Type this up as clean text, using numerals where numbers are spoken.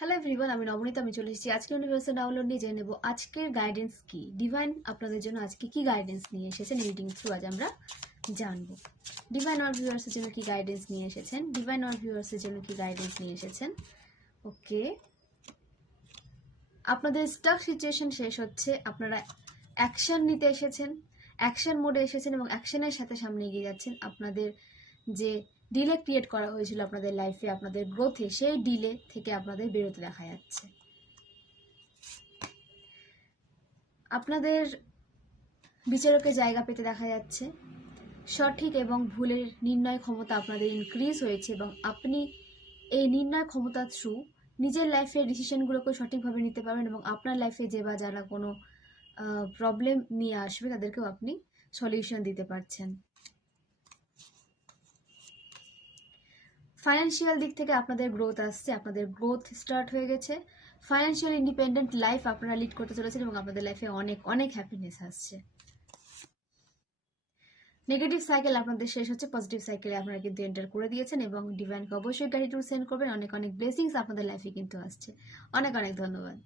Hello everyone, আমি নবনীতা। আমি চলে এসেছি আজকে ইউনিভার্সাল ডাউনলোড নিয়ে জেনে নেব আজকের গাইডেন্স কি। ডিভাইন আপনাদের জন্য আজকে কি গাইডেন্স নিয়ে এসেছেন রিডিং থ্রু আজ আমরা জানবো। ডিভাইন অর ভিউয়ার্সের জন্য কি গাইডেন্স নিয়ে এসেছেন, ডিভাইন অর ভিউয়ার্সের জন্য কি গাইডেন্স নিয়ে এসেছেন। ওকে, আপনাদের স্টাক সিচুয়েশন শেষ হচ্ছে, আপনারা অ্যাকশন নিতে এসেছেন, অ্যাকশন মোডে এসেছেন এবং অ্যাকশনের সাথে সামনে এগিয়ে যাচ্ছেন। আপনাদের যে ডিলে ক্রিয়েট করা হয়েছিল আপনাদের লাইফে, আপনাদের গ্রোথে, সেই ডিলে থেকে আপনাদের বেরোতে দেখা যাচ্ছে। আপনাদের বিচারকের জায়গা পেতে দেখা যাচ্ছে। সঠিক এবং ভুলের নির্ণয় ক্ষমতা আপনাদের ইনক্রিজ হয়েছে এবং আপনি এই নির্ণয় ক্ষমতার থ্রু নিজের লাইফের ডিসিশনগুলোকে সঠিকভাবে নিতে পারবেন এবং আপনার লাইফে যে বা যারা কোনো প্রবলেম নিয়ে আসবে তাদেরকেও আপনি সলিউশন দিতে পারছেন। ফাইন্যান্সিয়াল দিক থেকে আপনাদের গ্রোথ আসছে, আপনাদের গ্রোথ স্টার্ট হয়ে গেছে। ফাইন্যান্সিয়াল ইন্ডিপেন্ডেন্ট লাইফ আপনারা লিড করতে চলেছেন এবং আপনাদের লাইফে অনেক অনেক হ্যাপিনেস আসছে। নেগেটিভ সাইকেল আপনাদের শেষ হচ্ছে, পজিটিভ সাইকেলে আপনারা কিন্তু এন্টার করে দিয়েছেন এবং ডিভাইনকে অবশ্যই গ্র্যাটিটিউড সেন্ড করবেন। অনেক অনেক ব্লেসিংস আপনাদের লাইফে কিন্তু আসছে। অনেক অনেক ধন্যবাদ।